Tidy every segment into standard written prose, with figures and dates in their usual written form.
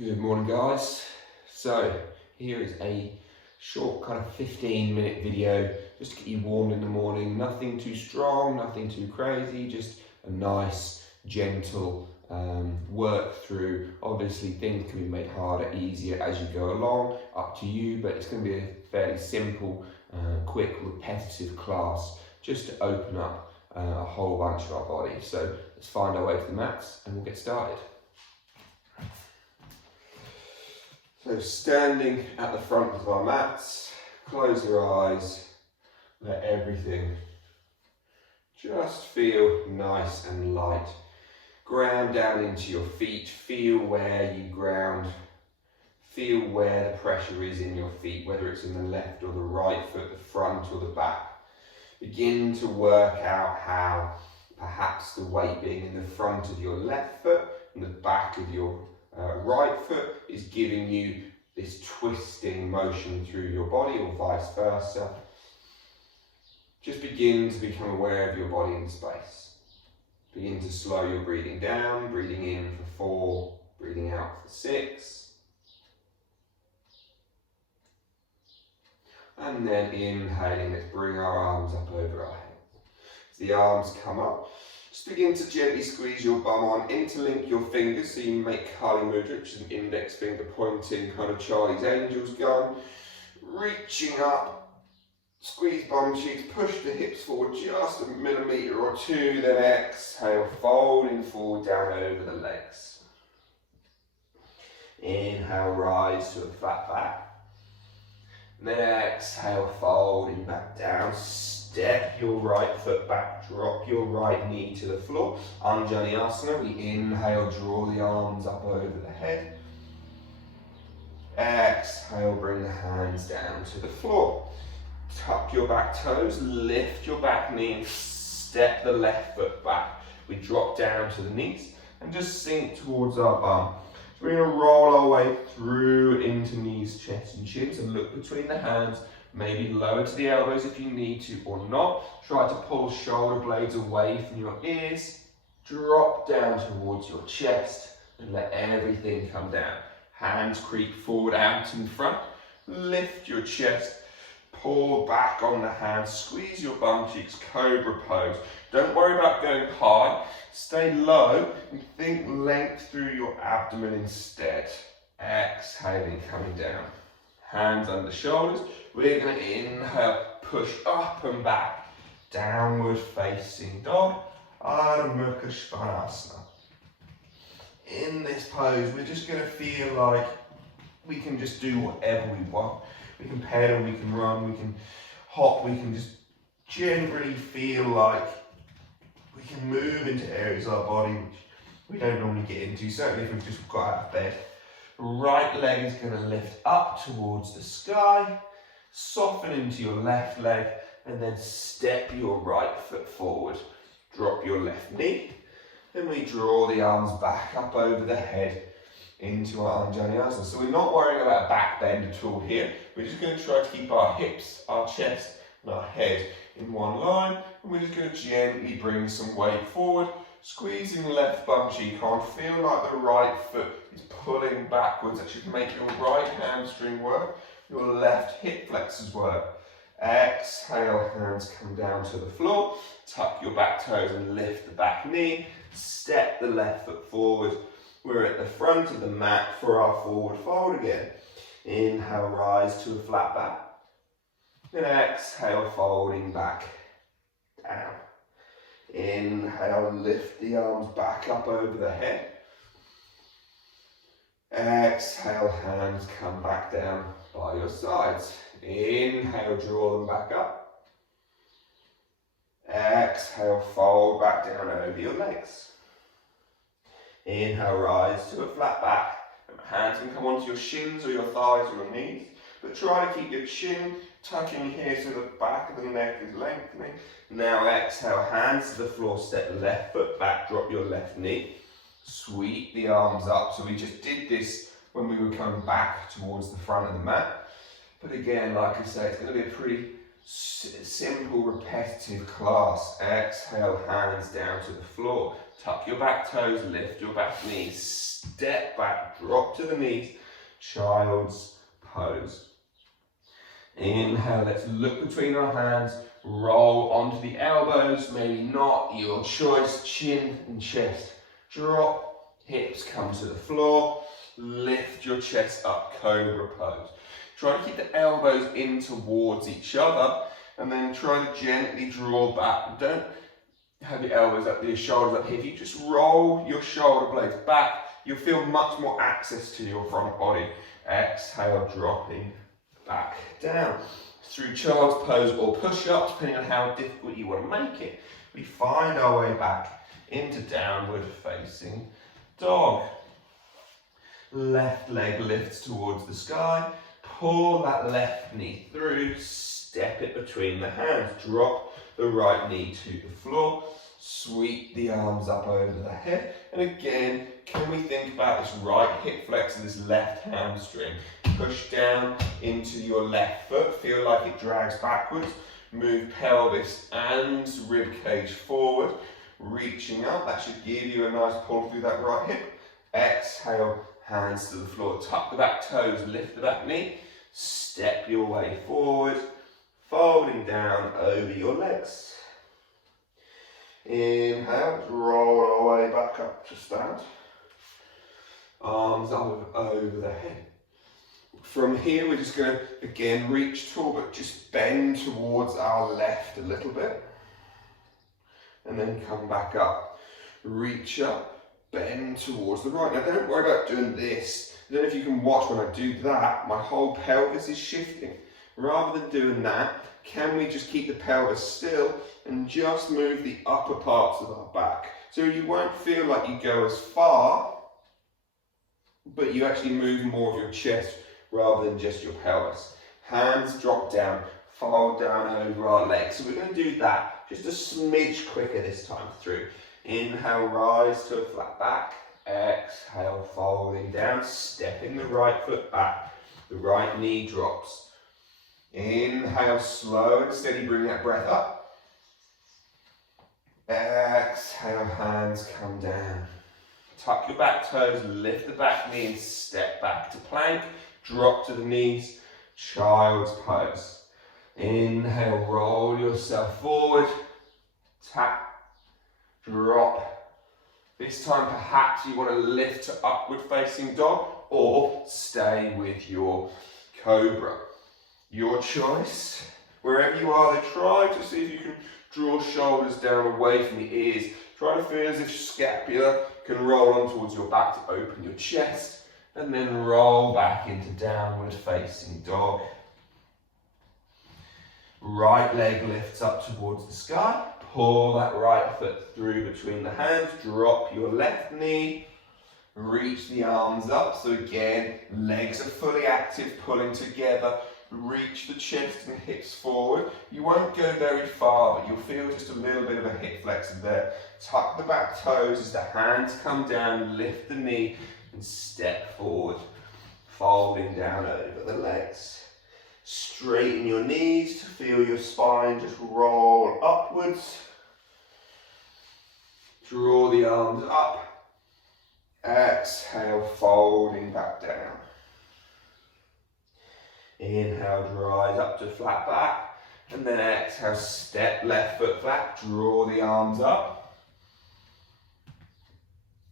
Good morning, guys. So here is a short kind of 15-minute video just to get you warmed in the morning. Nothing too strong, nothing too crazy, just a nice gentle work through. Obviously things can be made harder, easier as you go along, up to you, but it's going to be a fairly simple, quick, repetitive class just to open up a whole bunch of our body. So let's find our way to the mats and we'll get started. So standing at the front of our mats, close your eyes, let everything just feel nice and light. Ground down into your feet, feel where you ground, feel where the pressure is in your feet, whether it's in the left or the right foot, the front or the back. Begin to work out how perhaps the weight being in the front of your left foot and the back of your right foot is giving you this twisting motion through your body, or vice versa. Just begin to become aware of your body in space. Begin to slow your breathing down, breathing in for 4, breathing out for 6. And then inhaling, let's bring our arms up over our head. As the arms come up, just begin to gently squeeze your bum on, interlink your fingers so you make Kali Mudra, which is an index finger pointing, kind of Charlie's Angels gun. Reaching up, squeeze bum cheeks, push the hips forward just a millimetre or 2, then exhale, folding forward down over the legs. Inhale, rise to a flat back. And then exhale, folding back down. Step your right foot back, drop your right knee to the floor. Anjaneyasana, we inhale, draw the arms up over the head. Exhale, bring the hands down to the floor. Tuck your back toes, lift your back knee and step the left foot back. We drop down to the knees and just sink towards our bum. So we're going to roll our way through into knees, chest and shins and look between the hands. Maybe lower to the elbows if you need to or not. Try to pull shoulder blades away from your ears. Drop down towards your chest and let everything come down. Hands creep forward out in front. Lift your chest. Pull back on the hands. Squeeze your bum cheeks. Cobra pose. Don't worry about going high. Stay low and think length through your abdomen instead. Exhaling, coming down. Hands under shoulders. We're going to inhale, push up and back, downward facing dog, Ardha Mukha Svanasana. In this pose, we're just going to feel like we can just do whatever we want. We can pedal, we can run, we can hop, we can just generally feel like we can move into areas of our body which we don't normally get into, certainly if we've just got out of bed. Right leg is going to lift up towards the sky. Soften into your left leg and then step your right foot forward. Drop your left knee. Then we draw the arms back up over the head into our Anjaneyasana. So we're not worrying about back bend at all here. We're just going to try to keep our hips, our chest and our head in one line. And we're just going to gently bring some weight forward. Squeezing left bum cheek on. Feel like the right foot is pulling backwards. That should make your right hamstring work. Your left hip flexors work. Exhale, hands come down to the floor. Tuck your back toes and lift the back knee. Step the left foot forward. We're at the front of the mat for our forward fold again. Inhale, rise to a flat back. Then exhale, folding back down. Inhale, lift the arms back up over the head. Exhale, hands come back down by your sides. Inhale, draw them back up. Exhale, fold back down over your legs. Inhale, rise to a flat back. Hands can come onto your shins or your thighs or your knees, but try to keep your chin tucking here so the back of the neck is lengthening. Now exhale, hands to the floor, step the left foot back, drop your left knee. Sweep the arms up. So we just did this when we were coming back towards the front of the mat. But again, like I say, it's going to be a pretty Simple, repetitive class. Exhale, hands down to the floor. Tuck your back toes, lift your back knees. Step back, drop to the knees. Child's pose. Inhale, let's look between our hands. Roll onto the elbows, maybe not, your choice. Chin and chest drop. Hips come to the floor. Lift your chest up, cobra pose. Try to keep the elbows in towards each other, and then try to gently draw back. Don't have your elbows up, your shoulders up here. If you just roll your shoulder blades back, you'll feel much more access to your front body. Exhale, dropping back down. Through child's pose or push-up, depending on how difficult you want to make it, we find our way back into downward facing dog. Left leg lifts towards the sky. Pull that left knee through, step it between the hands, drop the right knee to the floor, sweep the arms up over the head, and again, can we think about this right hip flex and this left hamstring? Push down into your left foot, feel like it drags backwards, move pelvis and rib cage forward, reaching up, that should give you a nice pull through that right hip. Exhale, hands to the floor, tuck the back toes, lift the back knee, step your way forward, folding down over your legs. Inhale, roll our way back up to stand. Arms up over the head. From here, we're just going to, again, reach tall, but just bend towards our left a little bit. And then come back up. Reach up, bend towards the right. Now, don't worry about doing this. I don't know if you can watch when I do that. My whole pelvis is shifting. Rather than doing that, can we just keep the pelvis still and just move the upper parts of our back? So you won't feel like you go as far, but you actually move more of your chest rather than just your pelvis. Hands drop down, fold down over our legs. So we're going to do that just a smidge quicker this time through. Inhale, rise to a flat back. Exhale, folding down, stepping the right foot back. The right knee drops. Inhale, slow and steady, bring that breath up. Exhale, hands come down. Tuck your back toes, lift the back knee and step back to plank. Drop to the knees, child's pose. Inhale, roll yourself forward. Tap, drop. This time perhaps you want to lift to upward facing dog or stay with your cobra. Your choice. Wherever you are, try to see if you can draw shoulders down away from the ears. Try to feel as if scapula can roll on towards your back to open your chest. And then roll back into downward facing dog. Right leg lifts up towards the sky. Pull that right foot through between the hands. Drop your left knee. Reach the arms up. So again, legs are fully active, pulling together. Reach the chest and hips forward. You won't go very far, but you'll feel just a little bit of a hip flex there. Tuck the back toes as the hands come down. Lift the knee and step forward. Folding down over the legs. Straighten your knees to feel your spine just roll upwards. Draw the arms up. Exhale, folding back down. Inhale, rise up to flat back. And then exhale, step left foot back. Draw the arms up.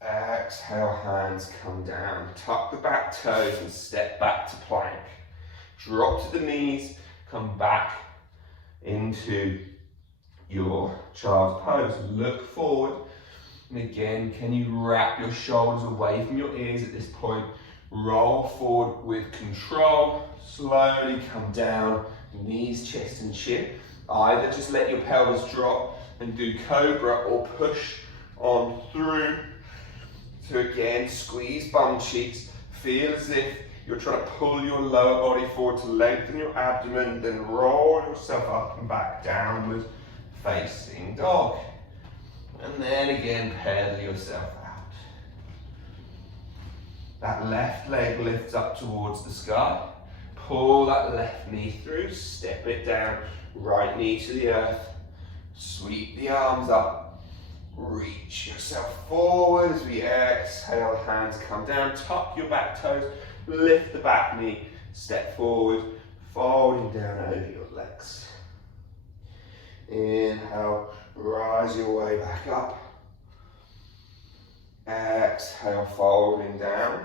Exhale, hands come down. Tuck the back toes and step back to plank. Drop to the knees, come back into your child's pose. Look forward. And again, can you wrap your shoulders away from your ears at this point? Roll forward with control. Slowly come down. Knees, chest and chin. Either just let your pelvis drop and do cobra or push on through. So again, squeeze bum cheeks. Feel as if you're trying to pull your lower body forward to lengthen your abdomen, then roll yourself up and back downward facing dog. And then again, pedal yourself out. That left leg lifts up towards the sky. Pull that left knee through, step it down. Right knee to the earth. Sweep the arms up. Reach yourself forward as we exhale, hands come down, tuck your back toes, lift the back knee, step forward, folding down over your legs. Inhale, rise your way back up. Exhale, folding down.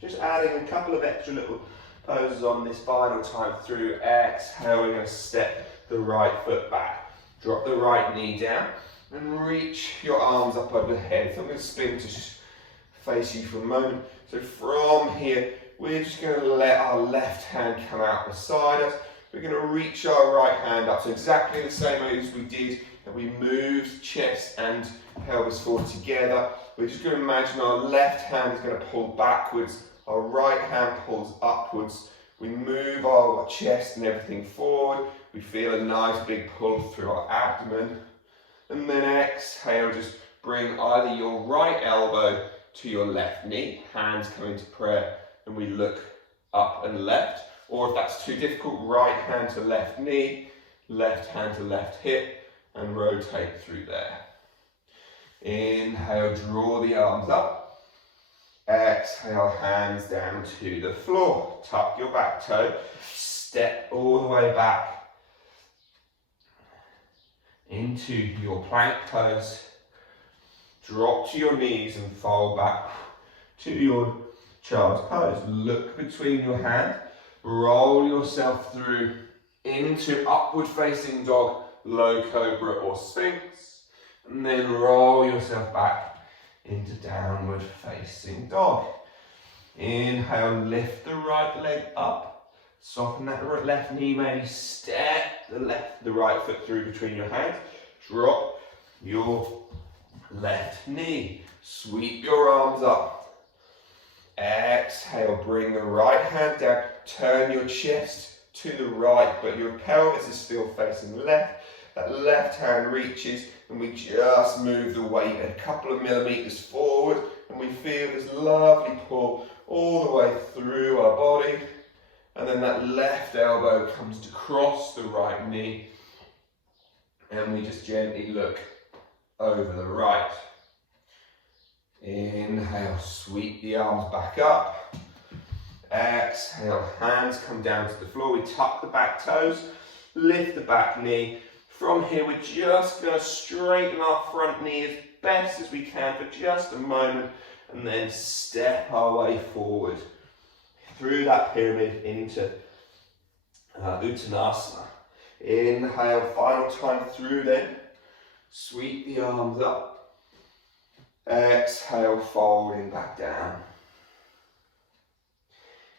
Just adding a couple of extra little poses on this final time through. Exhale, we're going to step the right foot back. Drop the right knee down and reach your arms up over the head. So I'm going to spin to face you for a moment. So from here, we're just going to let our left hand come out beside us. We're going to reach our right hand up. So exactly the same way as we did, and we moved chest and pelvis forward together. We're just going to imagine our left hand is going to pull backwards. Our right hand pulls upwards. We move our chest and everything forward. We feel a nice big pull through our abdomen. And then exhale, just bring either your right elbow to your left knee, hands come into prayer, and we look up and left. Or if that's too difficult, right hand to left knee, left hand to left hip, and rotate through there. Inhale, draw the arms up. Exhale, hands down to the floor. Tuck your back toe, step all the way back into your plank pose. Drop to your knees and fold back to your child's pose. Look between your hands, roll yourself through into upward facing dog, low cobra or sphinx, and then roll yourself back into downward facing dog. Inhale, lift the right leg up, soften that left knee, maybe step the right foot through between your hands, drop your left knee, sweep your arms up. Exhale, bring the right hand down, turn your chest to the right, but your pelvis is still facing left. That left hand reaches, and we just move the weight a couple of millimeters forward, and we feel this lovely pull all the way through our body. And then that left elbow comes to cross the right knee, and we just gently look over the right. Inhale, sweep the arms back up. Exhale, hands come down to the floor. We tuck the back toes, lift the back knee. From here, we're just going to straighten our front knee as best as we can for just a moment, and then step our way forward through that pyramid into Uttanasana. Inhale, final time through then. Sweep the arms up. Exhale, folding back down.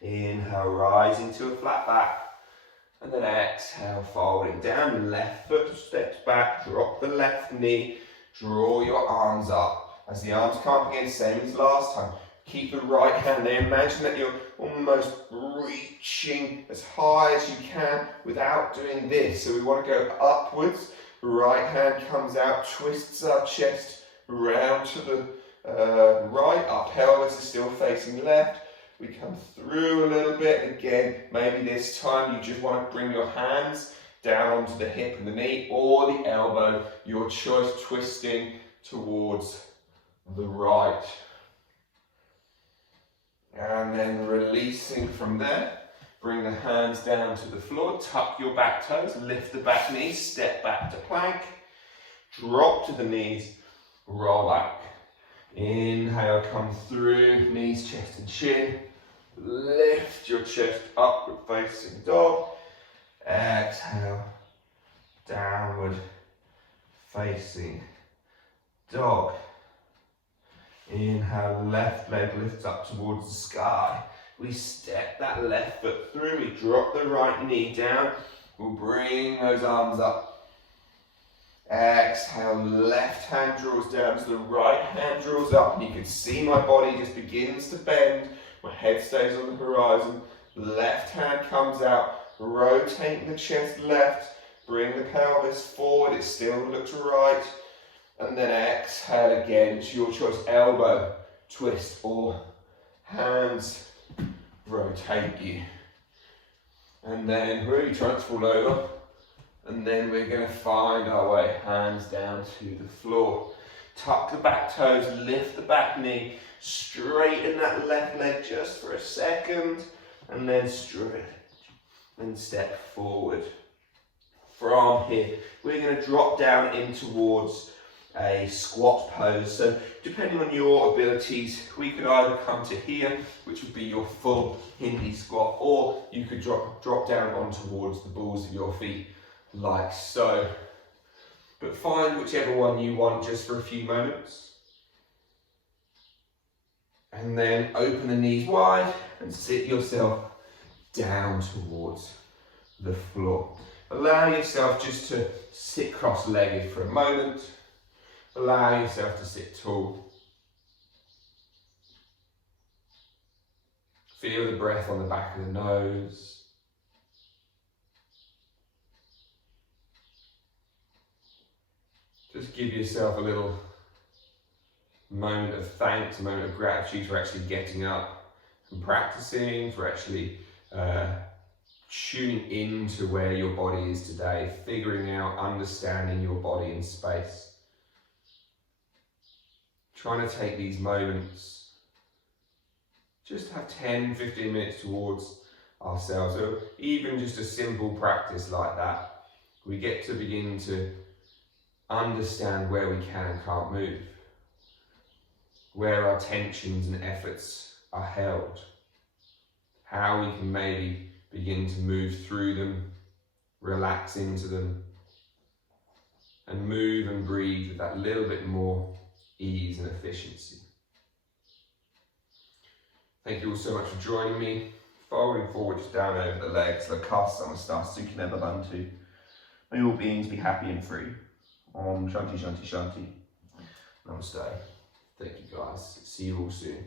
Inhale, rising to a flat back. And then exhale, folding down. Left foot steps back, drop the left knee, draw your arms up. As the arms come up again, same as last time. Keep the right hand there. Imagine that you're almost reaching as high as you can without doing this. So we want to go upwards. Right hand comes out, twists our chest round to the right. Our pelvis is still facing left. We come through a little bit. Again, maybe this time you just want to bring your hands down onto the hip and the knee, or the elbow, your choice, twisting towards the right. And then releasing from there, bring the hands down to the floor, tuck your back toes, lift the back knees, step back to plank, drop to the knees, roll back. Inhale, come through, knees, chest and chin. Lift your chest upward facing dog. Exhale, downward facing dog. Inhale, left leg lifts up towards the sky. We step that left foot through, we drop the right knee down. We'll bring those arms up. Exhale, left hand draws down, so the right hand draws up, and you can see my body just begins to bend. My head stays on the horizon. Left hand comes out, rotating the chest left, bring the pelvis forward, it still looks right. And then exhale again, it's your choice, elbow, twist, or hands rotate you. And then really try not to fall over. And then we're going to find our way, hands down to the floor. Tuck the back toes, lift the back knee, straighten that left leg just for a second, and then stretch and step forward. From here, we're going to drop down in towards a squat pose. So depending on your abilities, we could either come to here, which would be your full Hindi squat, or you could drop down on towards the balls of your feet, like so. But find whichever one you want just for a few moments. And then open the knees wide and sit yourself down towards the floor. Allow yourself just to sit cross-legged for a moment. Allow yourself to sit tall. Feel the breath on the back of the nose. Just give yourself a little moment of thanks, a moment of gratitude for actually getting up and practicing, for actually tuning into where your body is today, figuring out, understanding your body in space. Trying to take these moments, just have 10-15 minutes towards ourselves, or even just a simple practice like that. We get to begin to understand where we can and can't move, where our tensions and efforts are held, how we can maybe begin to move through them, relax into them, and move and breathe with that little bit more ease and efficiency. Thank you all so much for joining me. Folding forward, just down over the legs, Lakasa Samasta Sukhineva Bantu. May all beings be happy and free. Om Shanti Shanti Shanti. Namaste. Thank you guys. See you all soon.